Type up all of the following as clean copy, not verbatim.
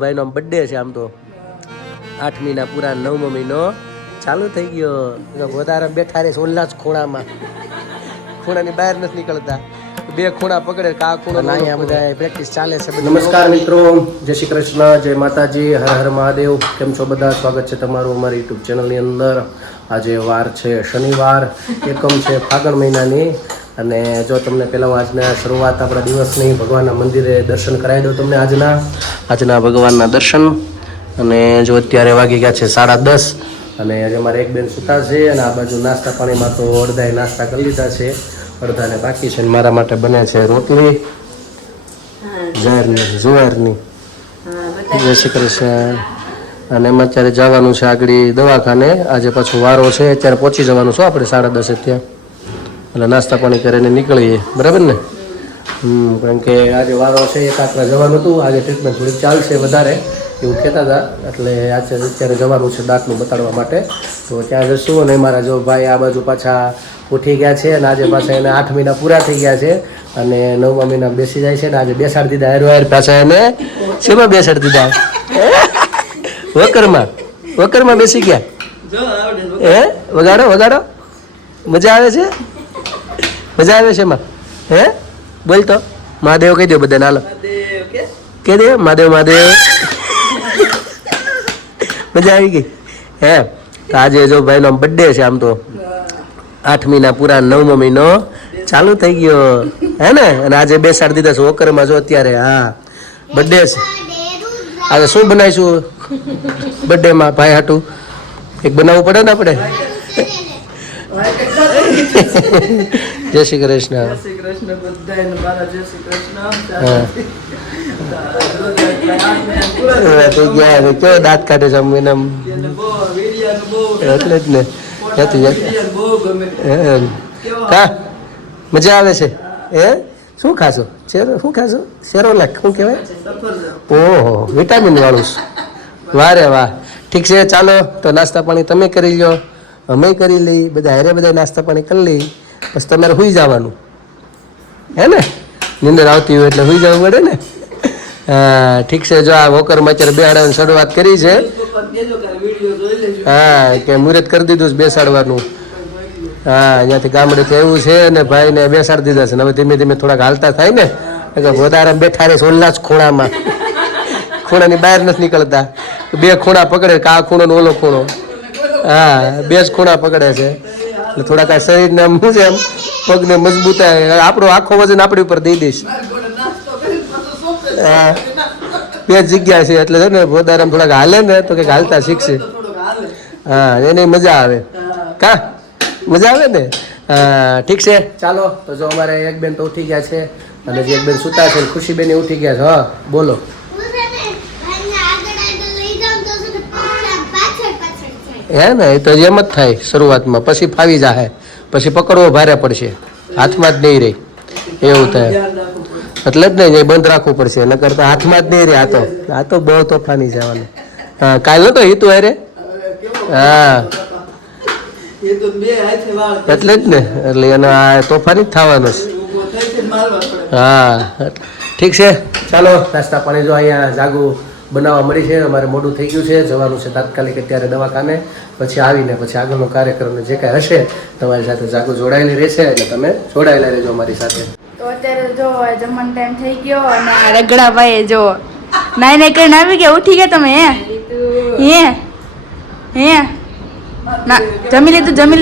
ભાઈનો બર્થડે છે. આમ તો 8મીના પૂરા 9મો મહિનો ચાલુ થઈ ગયો. વધારે બેઠા રહે ઓલા જ ખૂણામાં, ખૂણાની બહાર નથી નીકળતા. બે ખૂણા પકડે કા ખૂણો અહીંયા બધા પ્રેક્ટિસ ચાલે છે. નમસ્કાર મિત્રો, જય શ્રી કૃષ્ણ, જય માતાજી, હર હર મહાદેવ. કેમ છો બધા? સ્વાગત છે તમારું અમારી યુટ્યુબ ચેનલની અંદર. આજે વાર છે શનિવાર, એકમ છે ફાગણ મહિનાની. અને જો તમને પહેલાં આજના શરૂઆત આપણા દિવસની ભગવાનના મંદિરે દર્શન કરાવી દઉં તમને આજના ભગવાનના દર્શન. અને જો અત્યારે વાગી ગયા છે 10:30 અને આજે અમારે એક બેન સૂતા છે. અને આ બાજુ નાસ્તા પાણીમાં તો અડધાએ નાસ્તા કરી લીધા છે, અડધાને બાકી છે. મારા માટે બને છે રોટલી જુવારની. જય શ્રી કૃષ્ણ. અને એમાં અત્યારે જવાનું છે આગળ દવાખાને. આજે પાછું વારો છે, અત્યારે પહોંચી જવાનું છું આપણે 10:30 ત્યાં. એટલે નાસ્તા પાણી કરીને નીકળીએ, બરાબર ને? કારણ કે આજે વારો છે, એક આટલા જવાનું હતું. આજે ટ્રીટમેન્ટ થોડીક ચાલશે વધારે એવું કહેતા હતા, એટલે આજે અત્યારે જવાનું છે દાંતનું બતાડવા માટે. તો ત્યાં જશું. અને મારા જો ભાઈ આ બાજુ પાછા ઉઠી ગયા છે. અને આજે પાછા એને 8 મહિના પૂરા થઈ ગયા છે અને 9મા મહિના બેસી જાય છે. ને આજે બેસાડી દીધા હેર પાછા એને. શેમાં બેસાડી દીધા? વકરમાં બેસી ગયા. વગાડો વગાડો. મજા આવે છે? મજા આવે છે એમાં? હે બોલ તો મહાદેવ કહી દો બધાને. હાલો કહી દે મહાદેવ મહાદેવ. મજા આવી ગઈ હે? તો આજે જો ભાઈનો બર્થડે છે. આમ તો 8મીના પૂરા 9મો મહિનો ચાલુ થઈ ગયો હે ને. અને આજે બેસાડી દીધા છે વોકરમાં. જો અત્યારે હા બર્થડે છે. આજે શું બનાવીશું બર્થડેમાં ભાઈ હાટું? એક બનાવવું પડે ને આપણે. જય શ્રી કૃષ્ણ. કેવો દાંત કાઢે છે એટલે જ ને. કા મજા આવે છે? શું ખાશો? શું ખાશો? સેરોલેક શું કહેવાય? ઓહો, વિટામિન વાળું. વારે વાહ. ઠીક છે, ચાલો તો નાસ્તા પાણી તમે કરી લો, અમે કરી લઈ. બધા નાસ્તા પાણી કરી લઈ. બસ તમારે સુઈ જવાનું હે ને? નીંદર આવતી હોય એટલે સુઈ જવું પડે ને. હા ઠીક છે. જો આ વોકરમાં અત્યારે બેસાડવાની શરૂઆત કરી છે. હા કે મુહૂર્ત કરી દીધું છે બેસાડવાનું. હા અહીંયાથી ગામડેથી આવ્યું છે અને ભાઈને બેસાડી દીધા છે. હવે ધીમે ધીમે થોડાક હાલતા થાય ને. વધારે બેઠા રહે ઓલા જ ખૂણામાં, ખૂણાની બહાર નથી નીકળતા. બે ખૂણા પકડે કા ખૂણો ને ઓલો ખૂણો. હા બે જ ખૂણા પકડે છે. એટલે થોડાક આ શરીરને આમ શું છે, આમ પગને મજબૂતાય. આપણો આખો વજન આપણી ઉપર દઈ દઈશ. હા બે જ જગ્યા છે એટલે છે ને વધારે થોડાક હાલે ને તો કંઈક હાલતા શીખશે. હા એને મજા આવે. કા મજા આવે ને? હા ઠીક છે, ચાલો તો જો અમારે એક બેન તો ઉઠી ગયા છે અને જે એક બેન સૂતા છે ખુશીબેન ઉઠી ગયા છે. હા બોલો. હે ને એ તો એમ જ થાય શરૂઆતમાં, પછી ફાવી જાય, પછી પકડવો ભારે પડશે, હાથમાં જ નહીં રહે એવું થાય. એટલે જ નહીં બંધ રાખવું પડશે, નકર તો હાથમાં જ નહીં રહે. આ તો બહુ તોફાની જવાનું. હા કાલ નતો હિતુ અરે. હા એટલે જ ને, એટલે એનો આ તોફાની જ થવાનો છે. હા ઠીક છે, ચાલો નાસ્તા પાણી જો અહીંયા જાગુ બનાવવા મળી છે. અમારે મોડું થઈ ગયું છે, જવાનું છે તાત્કાલિક અત્યારે દવાખાને. પછી આવીને પછી આગળનો કાર્યક્રમ જે કાંઈ હશે તમારી સાથે જાગુ જોડાયેલી રહેશે, એટલે તમે જોડાયેલા રહેજો અમારી સાથે. તો અત્યારે જો જમવાનો ટાઈમ થઈ ગયો અને આ રગડા ભાઈ જો નાઈ કરીને આવી ગયા. ઉઠી ગયા તમે? હે ના જમી લીધું? હે જમી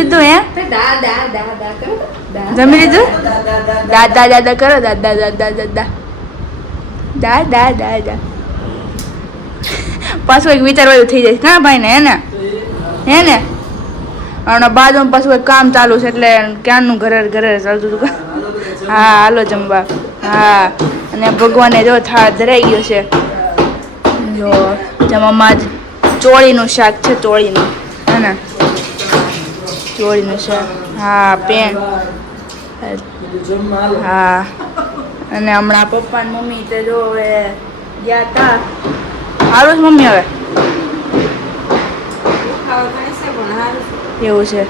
લીધું? દાદા દાદા કરો. દાદા દાદા દાદા દાદા દાદા. પાછું એક વિચારવાયું થઈ જાય કા ભાઈ ને? હે ને અને બાજુમાં પાછું એક કામ ચાલુ છે એટલે ક્યાંનું ઘરે ચાલતું હતું. હા હાલો જમવા. હા અને ભગવાને જો થાળ ધરાઈ ગયો છે. જો જમવામાં જ ચોળીનું શાક છે. ચોળીનું હે ને? ચોળીનું શાક. હા પેન. હા અને હમણાં પપ્પા ને મમ્મી તે જો હવે ગયા તા. સારું છે મમ્મી હવે? એવું છે.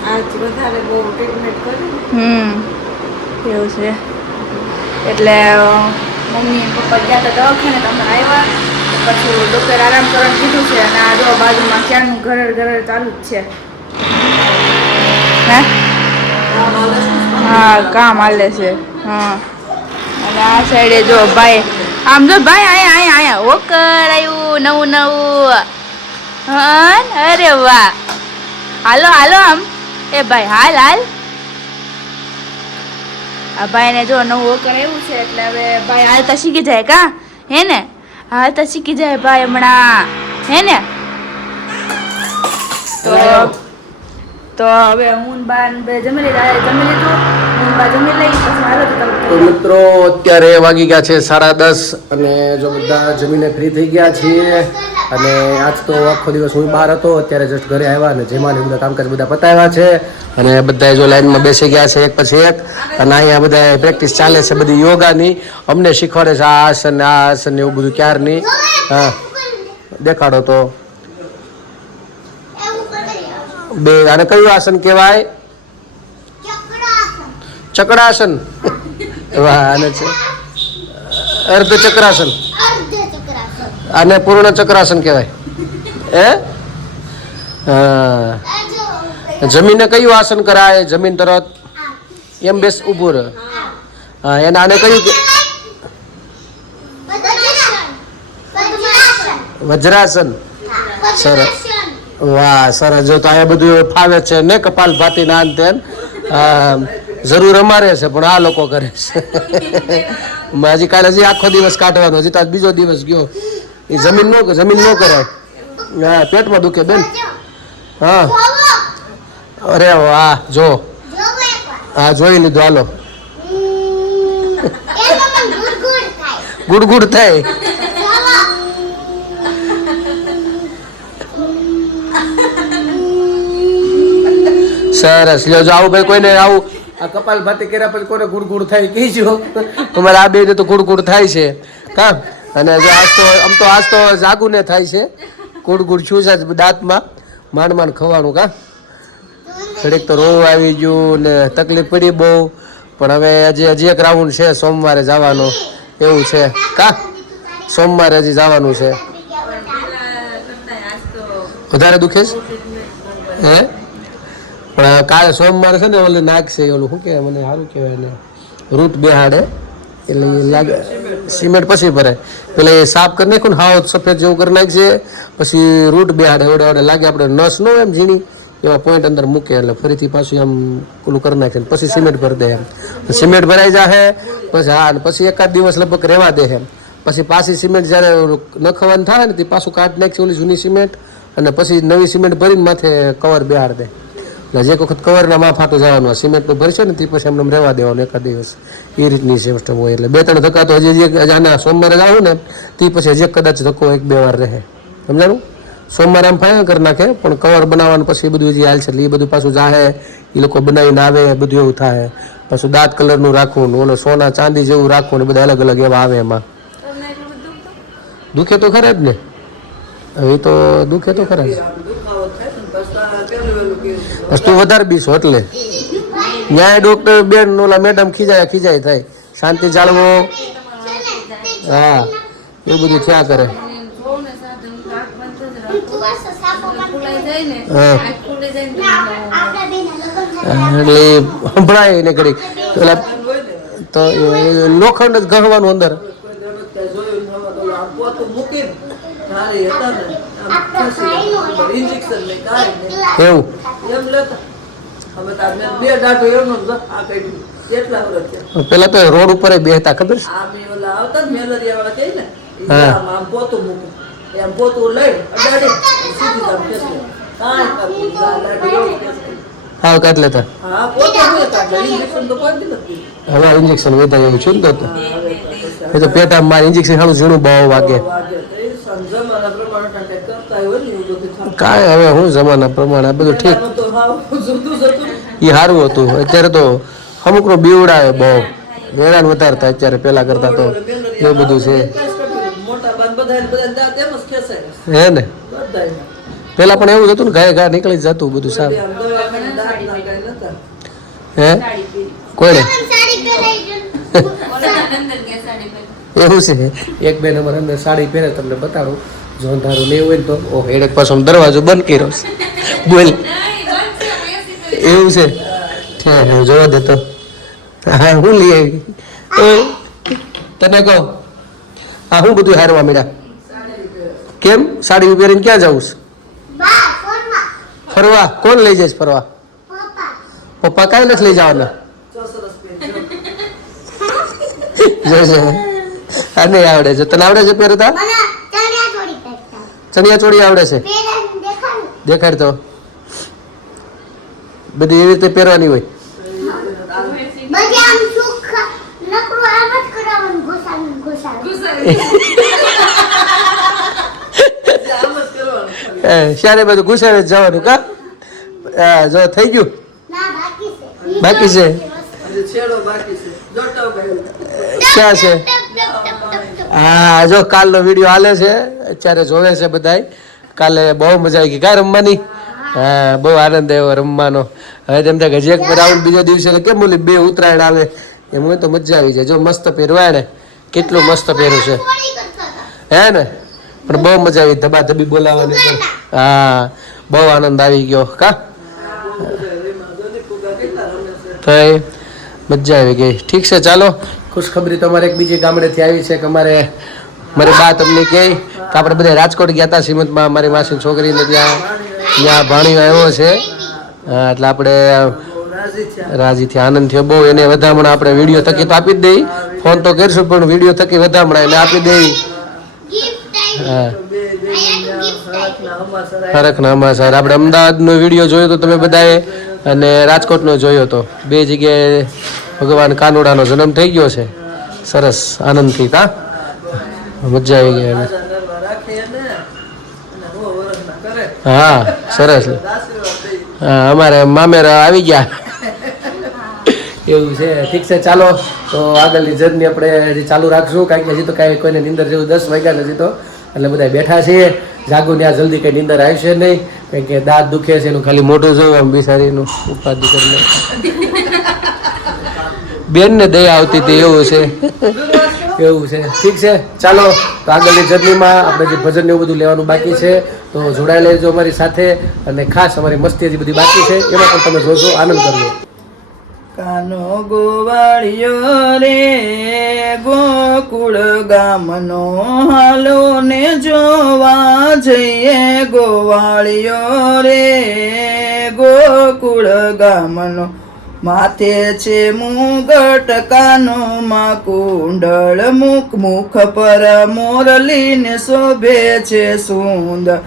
એવું છે એટલે મમ્મી પપ્પા ગયા હતા દવાખાને, તમે આવ્યા પછી ડૉક્ટર આરામ કરવાનું કીધું છે અને આ જો બાજુમાં ક્યાંનું ઘર ચાલુ જ છે હે હા કામ હાલે છે હા અને આ સાઈડે જો ભાઈ આમ જો ભાઈ અહીંયા ઓકર આવ્યું નવું હા અરે વાહ હાલો આમ એ ભાઈ હાલ આ ભાઈને જો નવું ઓકર આવ્યું છે એટલે હવે ભાઈ હાલતા શીખી જાય કા હે ને હાલતા શીખી જાય ભાઈ હમણાં હે ને તો હવે હું બાન બે જમી લીધું હું બા જમી લઈ પછી હાલો તો તો મિત્રો અત્યારે વાગી ગયા છે 10:30 અને જો બધા જમીને ફ્રી થઈ ગયા છીએ અને આજ તો આખો દિવસ હું બહાર હતો અત્યારે જસ્ટ ઘરે આવ્યા અને જેમાં બધા કામકાજ બધા પતાવ્યા છે અને બધા જો લાઈનમાં બેસી ગયા છે એક પછી એક અને અહીંયા બધા પ્રેક્ટિસ ચાલે છે બધી યોગાની અમને શીખવાડે છે આ આસન ને એવું બધું ક્યારની હા દેખાડો તો બે આને કયું આસન કહેવાય ચક્રાસન વાહ આને છે અર્ધ ચક્રાસન આને પૂર્ણ ચક્રાસન કહેવાય હે જમીને કયું આસન કરાય જમીન તરત એમ બેસ ઊભું રહે હા એને આને કયું વજ્રાસન સરસ વાહ સરસ જો તો અહીંયા બધું ફાવે છે ને કપાલ ભાતી નાન તેન જરૂર અમારે છે પણ આ લોકો કરે છે હજી કાલે હજી આખો દિવસ કાઢવાનો હજી તો બીજો દિવસ ગયો એ જમીન ન કરાય હા પેટમાં દુખે બેન હા અરે વાહ જો હા જોઈ લીધું હાલો ગુડ થાય સરસ લ્યો જો આવું ભાઈ કોઈને આવું આ કપાલ ભાતી કર્યા પછી કોઈને ગુડ થાય કહીજો તમારે આ બે તો ગુડ થાય છે કા અને જો આજ તો જાગુને થાય છે ગુડ છું છે દાંતમાં માંડ ખવાનું કા ઘડીક તો રોવું આવી ગયું ને તકલીફ પડી બહુ પણ હવે હજી એક રાઉન્ડ છે સોમવારે જવાનો એવું છે કા સોમવારે હજી જવાનું છે વધારે દુખે છે હે પણ કાલે સોમવારે છે ને ઓલું નાખશે ઓલું શું કહેવાય મને સારું કહેવાય ને રૂટ બેહાડે એટલે લાગે સિમેન્ટ પછી ભરે પેલા એ સાફ કરી નાખ્યું ને હાવ સફેદ જેવું કરી નાખશે પછી રૂટ બેહાડે ઓડે લાગે આપણે નસ ન હોય એમ ઝીણી એવા પોઈન્ટ અંદર મૂકે એટલે ફરીથી પાછું એમ ઓલું કરી નાખે પછી સિમેન્ટ ભરી દે એમ સિમેન્ટ ભરાઈ જાય પછી હા પછી એકાદ દિવસ લગભગ રહેવા દે એમ પછી પાછી સિમેન્ટ જ્યારે નખવાનું થાય ને તે પાછું કાઢ નાખશે ઓલી જૂની સિમેન્ટ અને પછી નવી સિમેન્ટ ભરીને માથે કવર બેહાડ દે એટલે જે વખત કવરના માં ફાટું જવાનું સિમેન્ટનું ભરશે ને તે પછી એમને રહેવા દેવાનું એકાદ દિવસ એ રીતની સિસ્ટમ હોય એટલે 2-3 ધક્કા તો હજી આના સોમવારે જાવું ને તે પછી હજી કદાચ ધક્કો 1-2 વાર રહે સમજાણું સોમવારે આમ ફાયા કરી નાખે પણ કવર બનાવવાનું પછી એ બધું હજી હાલ છે એટલે એ બધું પાછું જાહે એ લોકો બનાવીને આવે બધું એવું થાય પાછું દાંત કલરનું રાખવું ઓલો સોના ચાંદી જેવું રાખવું ને બધા અલગ અલગ એવા આવે એમાં દુખે તો ખરા જ ને હવે તો દુખે તો ખરા જ વસ્તુ વધારે બીસો એટલે ન્યાય ડોક્ટર બેન ઓલા મેડમ ખીજાય થાય શાંતિ જાળવો હા એવું બધું થયા કરે એટલે સંભળાય ને ઘડી પેલા તો લોખંડ જ ગહવાનું અંદર એવું પેલા તો રોડ ઉપર બેહતા ખબર હા કાઢ લેતા હવે ઇન્જેક્શન વધારે એવું છે ને તો એ તો પેટા મારે ઇન્જેક્શન સારું ઝીણું બહુ વાગે કાંઈ હવે હું જમાના પ્રમાણે બધું ઠીક એ સારું હતું અત્યારે તો અમુકનો બીવડાવે બહુ હેરાન વધારે થાય અત્યારે પેલા કરતા તો એવું બધું છે હે ને પેલા પણ એવું જ હતું ને ઘા નીકળી જતું બધું સારું હે કોઈને એવું છે એક બેન અમારે અંદર સાડી પહેરે તમને બતાડું જો અંધારું નહીં હોય ને તો ઓ એડક પાછો દરવાજો બંધ કર્યો છે બોલ એવું છે જોવા દે તો હા હું લઈ આવી તને કહો હા હું બધું હારવા મળ્યા કેમ સાડી પહેરીને ક્યાં જવું છે ફરવા કોણ લઈ જાય ફરવા પપ્પા કાંઈ નથી લઈ જવાના નહીં આવડે છે તને આવડે છે પહેરતા ચણિયા ચોળી આવડે છે દેખાડ તો બધી એવી રીતે પહેરવાની હોય શારે બધું ઘુસાડે જવાનું કા જો થઈ ગયું બાકી છે ક્યાં છે હા જો કાલનો વિડીયો હાલે છે અત્યારે જોવે છે બધાય કાલે બહુ મજા આવી ગઈ કા રમવાની હા બહુ આનંદ આવ્યો રમવાનો હવે તેમ થાય હજી એક રાઉન્ડ બીજા દિવસે કેમ બોલી 2 ઉત્તરાયણ આવે એમ હોય તો મજા આવી જાય જો મસ્ત પહેરવાય ને કેટલું મસ્ત પહેર્યું છે હે ને પણ બહુ મજા આવી ધબાધબી બોલાવવાની પણ હા બહુ આનંદ આવી ગયો કા તો મજા આવી ગઈ ઠીક છે ચાલો ખુશખબરી તો અમારે એક બીજી ગામડેથી આવી છે કે મારી બા તમને કહે કે આપણે બધા રાજકોટ ગયા હતા શ્રીમંતમાં મારી માસીની છોકરીને ત્યાં ભાણિયો આવ્યો છે એટલે આપણે રાજી થી આનંદ થયો બહુ એને વધામણા આપણે વિડીયો થકી તો આપી જ દઈ ફોન તો કરશું પણ વિડીયો થકી વધામણા એને આપી દઈ હા હરખના અમાસર આપણે અમદાવાદનો વિડીયો જોયો તો તમે બધાએ અને રાજકોટનો જોયો તો 2 જગ્યાએ ભગવાન કાનુડાનો જન્મ થઈ ગયો છે સરસ આનંદથી કા મજા આવી ગઈ હા સરસ હા અમારે મામેરા આવી ગયા એવું છે ઠીક છે ચાલો તો આગળની જર્ની આપણે હજી ચાલુ રાખશું કારણ કે હજી તો કાંઈ કોઈને નીંદર જેવું 10 વાગ્યા હજી તો એટલે બધા બેઠા છીએ જાગું ત્યાં જલ્દી કંઈ નીંદર આવશે નહીં કારણ કે દાંત દુખે છે એનું ખાલી મોઢું જોયું આમ બિસારીનું ઉપાધિ કરીને બેનને દયા આવતી હતી એવું છે એવું છે ઠીક છે ચાલો તો આગળની જર્નીમાં આપણે જે ભજન ને એવું બધું લેવાનું બાકી છે તો જોડાઈ લેજો અમારી સાથે અને ખાસ અમારી મસ્તી હજી બધી બાકી છે એમાં પણ તમે જોશો આનંદ કરજો કાનો ગોવાળિયો રે ગોકુળ ગામનો હાલો ને જોવા જઈએ ગોવાળિયો રે ગોકુળ ગામનો માથે છે મુગટ કાનોમાં કુંડળ મુખ પર મોરલીને શોભે છે સુંદર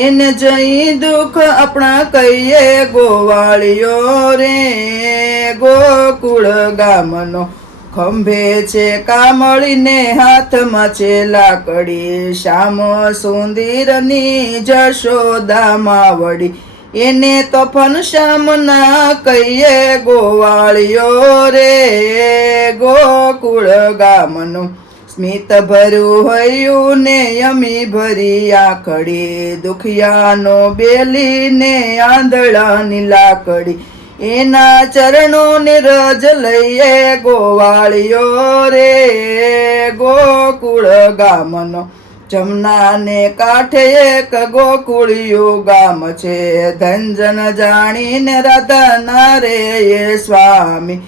એને જઈ દુઃખ આપણા કહીએ ગોવાળિયો રે ગોકુળ ગામનો ખંભે છે કામળીને હાથમાં છે લાકડી શ્યામ સુંદરની જશોદા માવડી એને તો ફનશ્યામ ના કહીએ ગોવાળિયો રે ગોકુળ ગામનો સ્મિત ભર્યું હૈયું ને યમી ભરી આખડી દુખિયાનો બેલીને આંધળાની લાકડી એના ચરણોને રજ લઈએ ગોવાળિયો રે ગોકુળ ગામનો જમનાને કાંઠે એક ગોકુળિયું ગામ છે ધનજન જાણીને રાધાના રે એ સ્વામી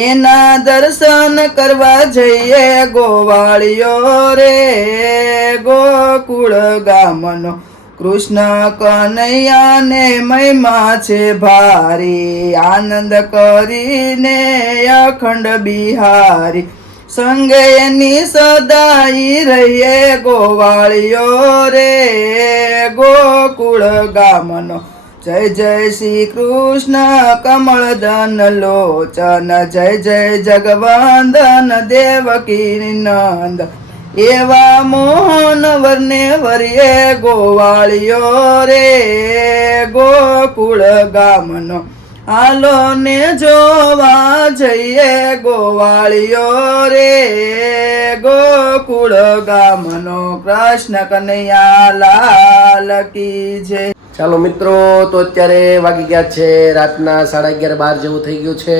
એના દર્શન કરવા જઈએ ગોવાળિયો રે ગોકુળ ગામનો કૃષ્ણ કનૈયાને મહિમા છે ભારી આનંદ કરીને અખંડ બિહારી સંગે એની સદાઈ રહીએ ગોવાળિયો રે ગોકુળ ગામનો જય જય શ્રી કૃષ્ણ કમળદન લોચન જય જય જગવંદન દેવકી નંદ એવા મોહન વર્ને વર્યે ગોવાળિયો રે ગોકુળ ગામનો હાલો ને જોવા જઈએ ગોવાળિયો રે ગોકુળ ગામનો કૃષ્ણ કનૈયા લાલ કી જય ચાલો મિત્રો તો અત્યારે વાગી ગયા છે રાતના 11:30 જેવું થઈ ગયું છે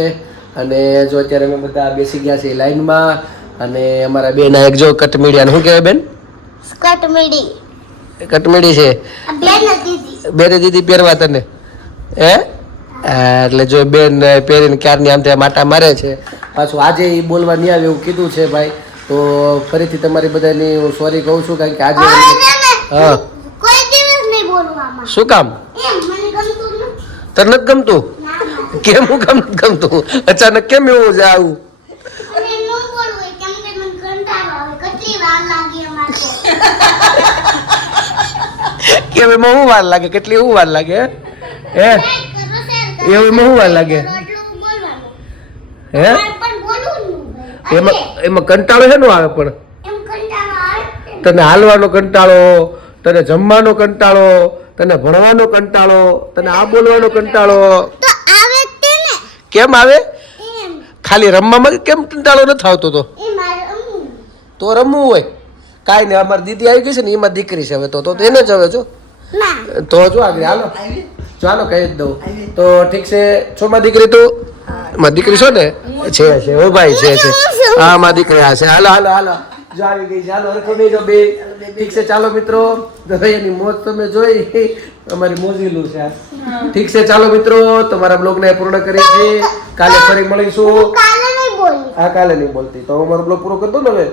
અને જો અત્યારે અમે બધા બેસી ગયા છીએ લાઈનમાં અને અમારા બેન એક જો કટમીડિયા શું કહેવાય બેન કટમીડી કટમીડી છે બેન દીદી બેને દીદી પહેરવા તને હે હા, એટલે જો બેન પહેરીને ક્યારની આમ ત્યાં માટા મારે છે પાછું આજે એ બોલવા નહીં આવે એવું કીધું છે ભાઈ તો ફરીથી તમારી બધાની હું સોરી કહું છું કારણ કે આજે હા કોઈ દિવસ નહીં બોલવામાં શું કામ એમ મને ગમતું નથી તને નથી ગમતું કેમ હું કેમ નથી ગમતું અચાનક કેમ એવું છે આવું અને ન બોલવું કેમ કે મને કંટાળો આવે કેટલી વાર લાગી અમારે કેમ એમાં શું વાર લાગે કેટલી શું વાર લાગે હે એવું એમાં શું વાર લાગે એટલું બોલવાનું હે પણ બોલવું નહીં એમાં એમાં કંટાળો છે આવે પણ એમ કંટાળો આવે તને હાલવાનો કંટાળો તને જમવાનો કંટાળો તને ભણવાનો કંટાળો તને આ બોલવાનો કંટાળો તો આવે તે ને કેમ આવે એમ ખાલી રમવામાં કેમ કંટાળો નથી આવતો તો એ મારે તો રમવું હોય કાંઈ નહીં અમારી દીદી આવી ગઈ છે ને એમાં દીકરી છે હવે તો એને જ હવે જો ના તો જો આગળ હાલો ચાલો કહી જ દઉં તો ઠીક છે છો માં દીકરી તું માં દીકરી છો ને છે ઓ ભાઈ છે હા માં દીકરી હા છે હાલો હાલો હાલો જો આવી ગઈ છે હાલો હરખો નહીં જો બે ઠીક છે ચાલો મિત્રો તો એની મોજ તમે જોઈ અમારી મોજીલું છે આ. ઠીક છે ચાલો મિત્રો તમારા બ્લોગને પૂર્ણ કરીએ છીએ કાલે ફરી મળીશું કાલે નહીં બોલી હા કાલે નહીં બોલતી તો અમારો બ્લોગ પૂરો કરી દો ને હવે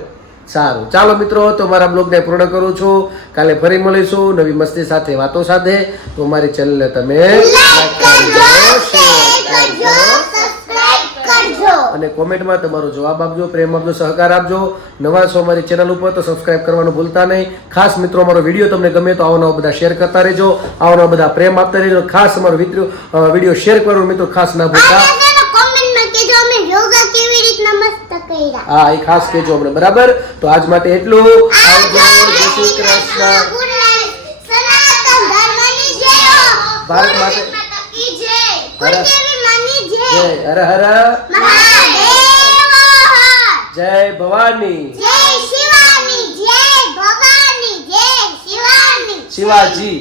સારું ચાલો મિત્રો તો મારા બ્લોગને પૂર્ણ કરું છું કાલે ફરી મળીશું નવી મસ્તી સાથે વાતો સાથે તો મારી ચેનલને તમે લાઈક કરજો શેર કરજો સબસ્ક્રાઇબ કરજો અને કોમેન્ટમાં તમારો જવાબ આપજો પ્રેમ આપજો સહકાર આપજો નવા છો મારી ચેનલ ઉપર તો સબસ્ક્રાઇબ કરવાનું ભૂલતા નહીં ખાસ મિત્રો મારો વિડીયો તમને ગમે તો આવો નવા બધા શેર કરતા રહેજો આવો નવા બધા પ્રેમ આપતા રહેજો ખાસ અમારો વિડીયો શેર કરવાનું મિત્રો ખાસ ના ભૂલતા કોમેન્ટમાં કહેજો અમે યોગા કેવી રીતના મસ્ત કર્યા હા એ ખાસ કહેજો અમને બરાબર તો આજ માટે એટલું આવજો જય શ્રી કૃષ્ણ સનાતન ધર્મની જય ભારત માતા માતા કી જય કુળદેવી માની જય જય હર હર મહાદેવ જય ભવાની જય શિવાની જય ભવાની જય શિવાની શિવાજી